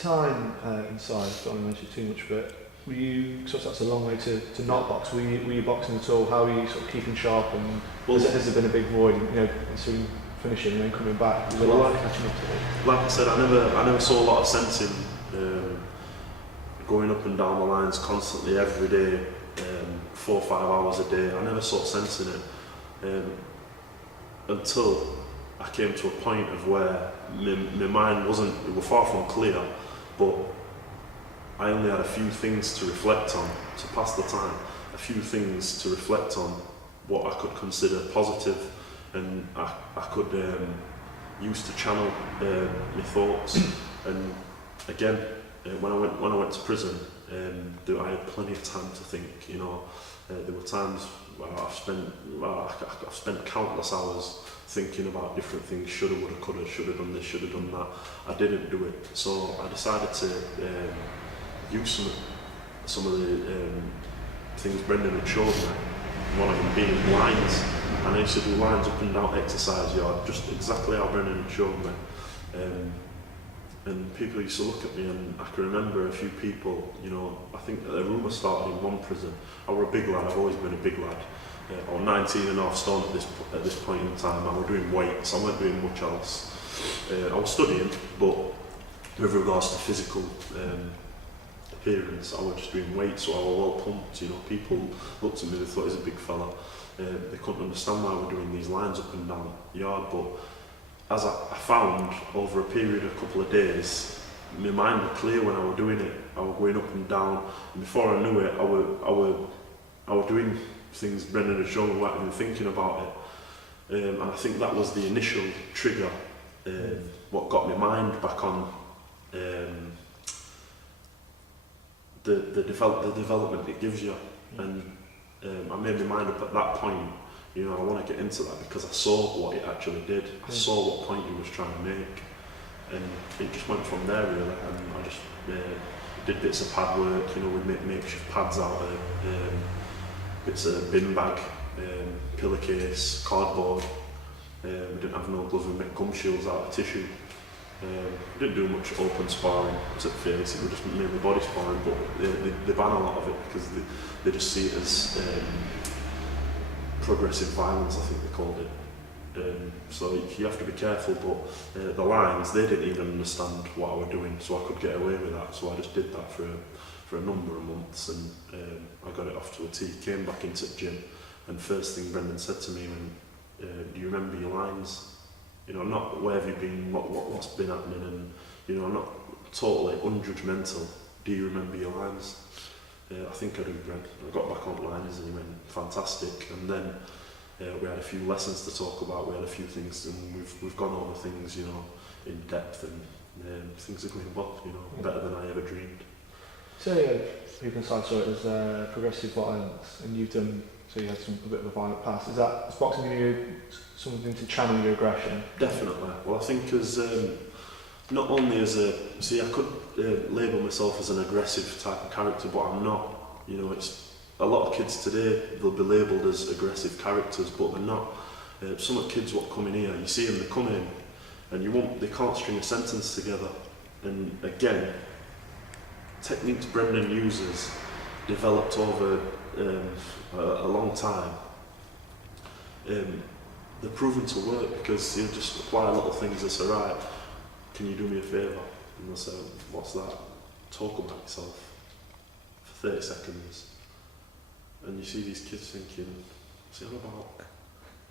time inside, I don't want to mention too much, but were you, so that's a long way to not box, were you boxing at all? How were you sort of keeping sharp, and has there been a big void, soon finishing and then coming back? Was there a lot of catching up to it? Like I said, I never saw a lot of sense in going up and down the lines constantly every day, 4 or 5 hours a day. I never saw sense in it until I came to a point of where my mind it was far from clear, but I only had a few things to reflect on to pass the time, a few things to reflect on what I could consider positive, and I could use to channel my thoughts. And again, when I went to prison, I had plenty of time to think. There were times where I've spent countless hours thinking about different things. Shoulda, woulda, coulda. Should have done this. Should have done that. I didn't do it. So I decided to use some of the things Brendan had showed me. One of them being lines. And I used to do lines up and down exercise yard, just exactly how Brendan had shown me. And people used to look at me, and I can remember a few people, I think a rumour started in one prison. I was a big lad, I've always been a big lad. I was 19 and a half stone at this point in time. I was doing weights, I weren't doing much else. I was studying, but with regards to physical appearance, I was just doing weights, so I was well pumped. People looked at me, they thought he was a big fella. They couldn't understand why we're doing these lines up and down the yard, but as I found over a period of a couple of days, my mind was clear when I was doing it. I was going up and down, and before I knew it, I was doing things Brendan had shown me without even thinking about it. And I think that was the initial trigger, what got my mind back on the development it gives you. And I made my mind up at that point. I want to get into that because I saw what it actually did. I saw what point he was trying to make, and it just went from there really. And I just did bits of pad work. We'd make makeshift pads out of bits of bin bag, pillowcase, cardboard. We didn't have no gloves. We made gum shields out of tissue. We didn't do much open sparring, to be honest. It was just mainly body sparring, but they ban a lot of it because they just see it as progressive violence, I think they called it. So you have to be careful, but the lines, they didn't even understand what I was doing, so I could get away with that. So I just did that for a number of months, and I got it off to a T. Came back into the gym, and first thing Brendan said to me, do you remember your lines? Not where have you been, what's been happening, and I'm not totally unjudgmental. Do you remember your lines? I think I do, Brent. I got back on lines and he went, fantastic. And then we had a few lessons to talk about, we had a few things, and we've gone over things, in depth, and things are going well, better than I ever dreamed. So people inside saw it as progressive violence, and you've done, so you had a bit of a violent past. Is boxing giving you something to channel your aggression? Definitely. Well, I think as not only as I could label myself as an aggressive type of character, but I'm not. It's a lot of kids today, they'll be labelled as aggressive characters, but they're not. Some of the kids what come in here, you see them, they come in, and they can't string a sentence together. And again, techniques Brendan uses, developed over a long time, they're proven to work because you just apply little things that say, right, can you do me a favour? And they'll say, what's that? Talk about yourself for 30 seconds. And you see these kids thinking, what's it all about?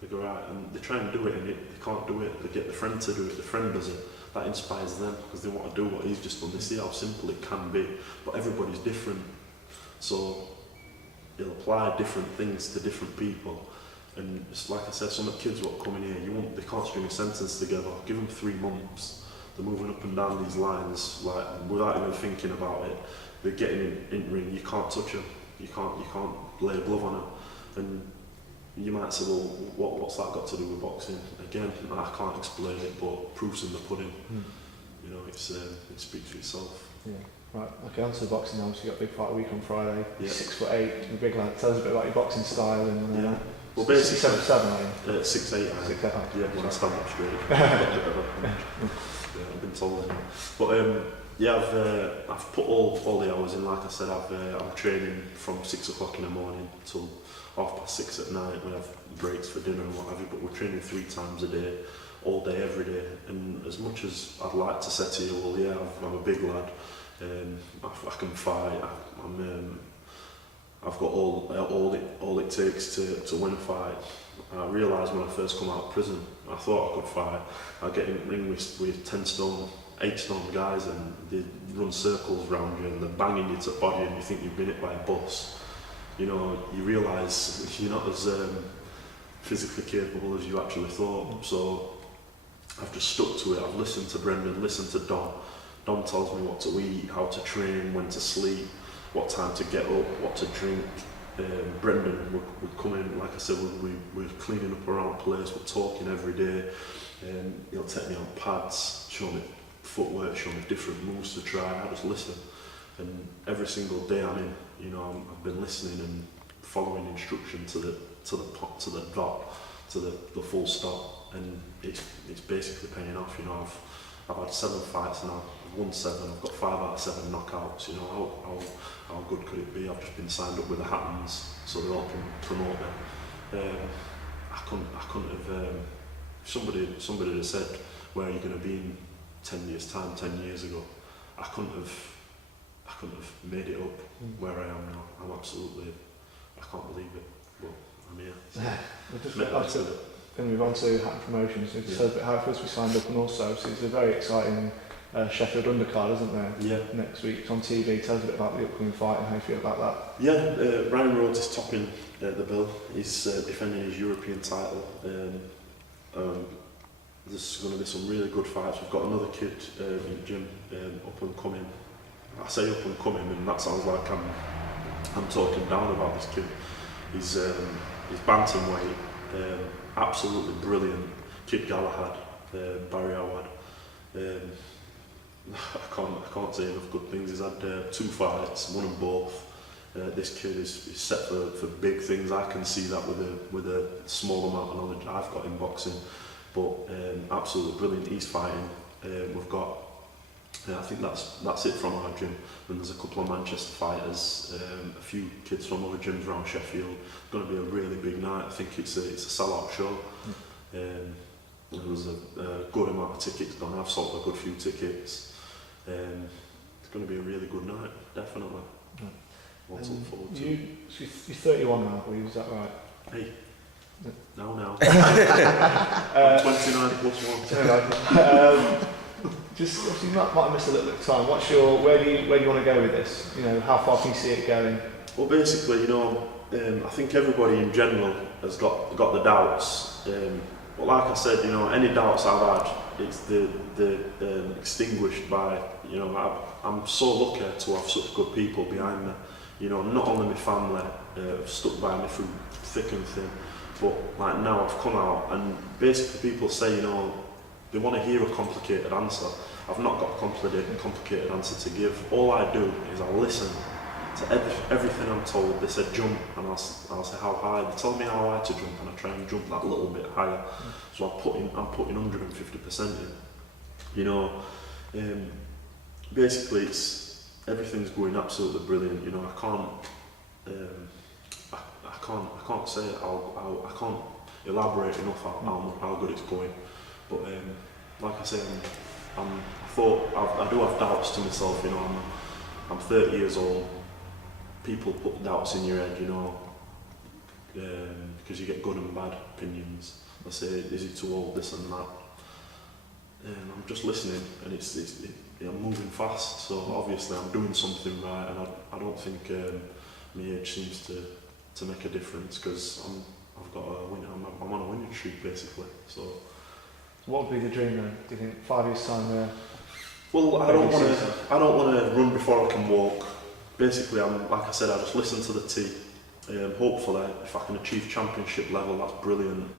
They go, right, and they try and do it, and they can't do it. They get the friend to do it, the friend does it. That inspires them because they want to do what he's just done. They see how simple it can be, but everybody's different. So he'll apply different things to different people. And it's like I said, some of the kids what come in here, they can't string a sentence together. Give them 3 months. They're moving up and down these lines like without even thinking about it. They're getting in ring. You can't touch them. You can't lay a glove on them. And you might say, well, what's that got to do with boxing? Again, I can't explain it, but proof's in the pudding. It speaks for itself. Yeah. Right, okay, on to the boxing now. So you got a big fight week on Friday. Yeah. 6'8", you're a big lad. Tell us a bit about your boxing style and. Yeah. Well, basically 7'7", are you? 6'8". 6'8". Yeah, when I stand up straight. Yeah, I've been told that. But Yeah, I've put all the hours in. Like I said, I'm training from 6 o'clock in the morning till 6:30 at night. We have breaks for dinner and what have you, but we're training 3 times a day, all day, every day. And as much as I'd like to say to you, well, yeah, I'm a big lad, I can fight, I've got all it takes to win a fight. I realised when I first come out of prison, I thought I could fight. I get in the ring with 10 stone, 8 stone guys, and they run circles around you and they're banging you to the body and you think you've been hit by a bus. You know, you realise you're not as physically capable as you actually thought. So I've just stuck to it. I've listened to Brendan, listened to Dom. Dom tells me what to eat, how to train, when to sleep, what time to get up, what to drink. Brendan would come in, like I said, we're cleaning up around the place, we're talking every day. He'll take me on pads, show me footwork, show me different moves to try. I just listen. And every single day I'm in, you know, I've been listening and following instruction to the dot, to the full stop, and it's basically paying off. You know, I've had 7 fights now. I've won 7. I've got 5 out of 7 knockouts. You know, how good could it be? I've just been signed up with the Hattons, so they all can promote me. I couldn't have. Somebody had said, "Where are you going to be in 10 years' time?" 10 years ago, I couldn't have made it up where I am now. I can't believe it, but I'm here. So. Then move on to Hatton Promotions. You said a bit how it feels to be signed up, and also so it's a very exciting Sheffield undercard, isn't there? Yeah. Next week it's on TV. Tell us a bit about the upcoming fight and how you feel about that. Yeah, Ryan Rhodes is topping the bill. He's defending his European title. There's going to be some really good fights. We've got another kid in the gym, up and coming. I say up and coming, and that sounds like I'm talking down about this kid. He's bantamweight, absolutely brilliant. Kid Galahad, Barry Howard. I can't say enough good things. He's had 2 fights, won them both. This kid is set for big things. I can see that with a small amount of knowledge I've got in boxing. But absolutely brilliant. He's fighting. We've got. I think that's it from our gym. And there's a couple of Manchester fighters, a few kids from other gyms around Sheffield. It's going to be a really big night. I think it's a sell-out show. There was a good amount of tickets done. I've sold a good few tickets. It's going to be a really good night, definitely. What to look forward to. You're 31 now, I believe, is that right? Hey. No. I'm 29 plus 1. Just obviously you might have missed a little bit of time. Where do you want to go with this? You know, how far can you see it going? Well, basically, you know, I think everybody in general has got the doubts. But like I said, you know, any doubts I've had, it's the extinguished by, you know, I'm so lucky to have such good people behind me. You know, not only my family have stuck by me through thick and thin, but like now I've come out and basically people say, you know, they want to hear a complicated answer. I've not got a complicated answer to give. All I do is I listen to everything I'm told. They said jump, and I'll say how high. They tell me how high to jump, and I try and jump that little bit higher. So I'm putting 150% in. You know, basically everything's going absolutely brilliant. You know, I can't say it. I can't elaborate enough how good it's going. But like I say, I do have doubts to myself. You know, I'm 30 years old. People put doubts in your head, you know, because you get good and bad opinions. They say, is he too old, this and that. I'm just listening, and I'm moving fast. So obviously I'm doing something right, and I don't think my age seems to make a difference, because I'm on a winning streak basically. So. What would be the dream then? Do you think 5 years time there? Well, I don't want to run before I can walk. Basically, like I said, I just listen to the T. Hopefully, if I can achieve championship level, that's brilliant.